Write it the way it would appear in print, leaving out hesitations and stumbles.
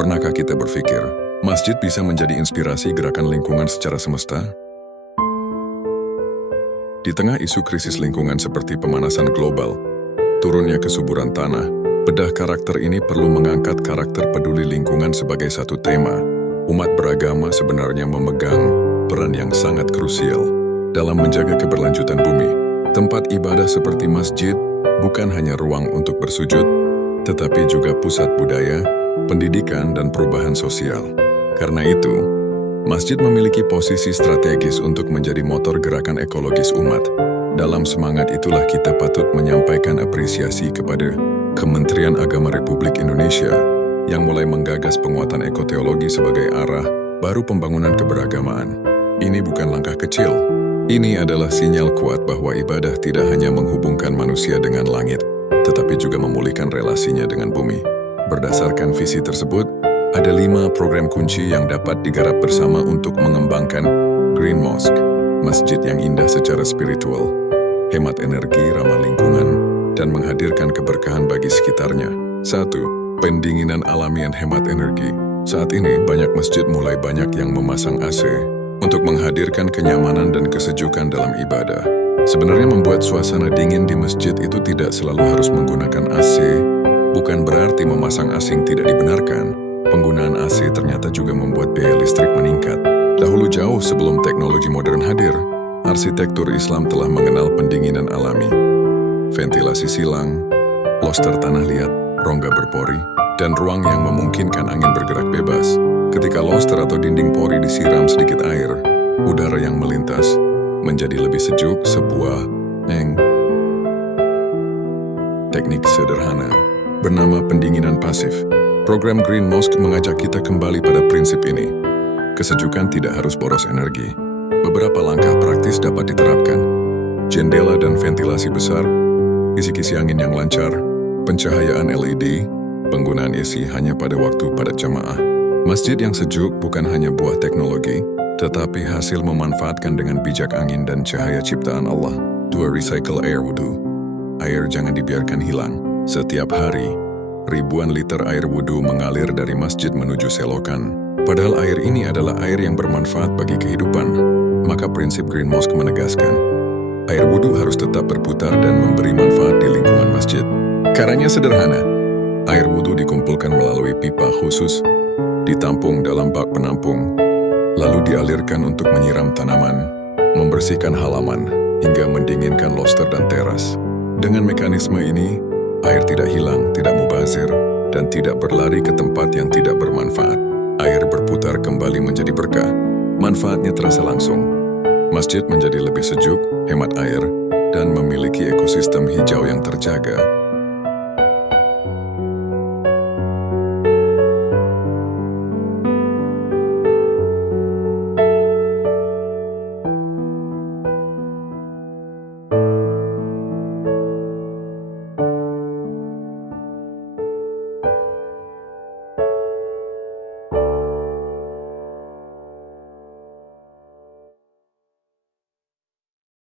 Pernahkah kita berpikir, masjid bisa menjadi inspirasi gerakan lingkungan secara semesta? Di tengah isu krisis lingkungan seperti pemanasan global, turunnya kesuburan tanah, bedah karakter ini perlu mengangkat karakter peduli lingkungan sebagai satu tema. Umat beragama sebenarnya memegang peran yang sangat krusial dalam menjaga keberlanjutan bumi. Tempat ibadah seperti masjid bukan hanya ruang untuk bersujud, tetapi juga pusat budaya, pendidikan, dan perubahan sosial. Karena itu, masjid memiliki posisi strategis untuk menjadi motor gerakan ekologis umat. Dalam semangat itulah kita patut menyampaikan apresiasi kepada Kementerian Agama Republik Indonesia yang mulai menggagas penguatan ekoteologi sebagai arah baru pembangunan keberagamaan. Ini bukan langkah kecil. Ini adalah sinyal kuat bahwa ibadah tidak hanya menghubungkan manusia dengan langit, tetapi juga memulihkan relasinya dengan bumi. Berdasarkan visi tersebut, ada 5 program kunci yang dapat digarap bersama untuk mengembangkan Green Mosque, masjid yang indah secara spiritual, hemat energi, ramah lingkungan, dan menghadirkan keberkahan bagi sekitarnya. 1. Pendinginan alami dan hemat energi. Saat ini, banyak masjid mulai banyak yang memasang AC untuk menghadirkan kenyamanan dan kesejukan dalam ibadah. Sebenarnya membuat suasana dingin di masjid itu tidak selalu harus menggunakan AC. Bukan berarti memasang AC tidak dibenarkan. Penggunaan AC ternyata juga membuat biaya listrik meningkat. Dahulu jauh sebelum teknologi modern hadir, arsitektur Islam telah mengenal pendinginan alami. Ventilasi silang, loster tanah liat, rongga berpori, dan ruang yang memungkinkan angin bergerak bebas. Ketika loster atau dinding pori disiram sedikit air, udara yang melintas menjadi lebih sejuk. Sebuah teknik sederhana bernama pendinginan pasif. Program Green Mosque mengajak kita kembali pada prinsip ini. Kesejukan tidak harus boros energi. Beberapa langkah praktis dapat diterapkan. Jendela dan ventilasi besar, kisi-kisi angin yang lancar, pencahayaan LED, penggunaan AC hanya pada waktu padat jamaah. Masjid yang sejuk bukan hanya buah teknologi, tetapi hasil memanfaatkan dengan bijak angin dan cahaya ciptaan Allah. 2. Recycle air wudhu. Air jangan dibiarkan hilang. Setiap hari, ribuan liter air wudhu mengalir dari masjid menuju selokan. Padahal air ini adalah air yang bermanfaat bagi kehidupan. Maka prinsip Green Mosque menegaskan, air wudhu harus tetap berputar dan memberi manfaat di lingkungan masjid. Caranya sederhana. Air wudhu dikumpulkan melalui pipa khusus, ditampung dalam bak penampung, lalu dialirkan untuk menyiram tanaman, membersihkan halaman, hingga mendinginkan loster dan teras. Dengan mekanisme ini, air tidak hilang, tidak mubazir, dan tidak berlari ke tempat yang tidak bermanfaat. Air berputar kembali menjadi berkah. Manfaatnya terasa langsung. Masjid menjadi lebih sejuk, hemat air, dan memiliki ekosistem hijau yang terjaga.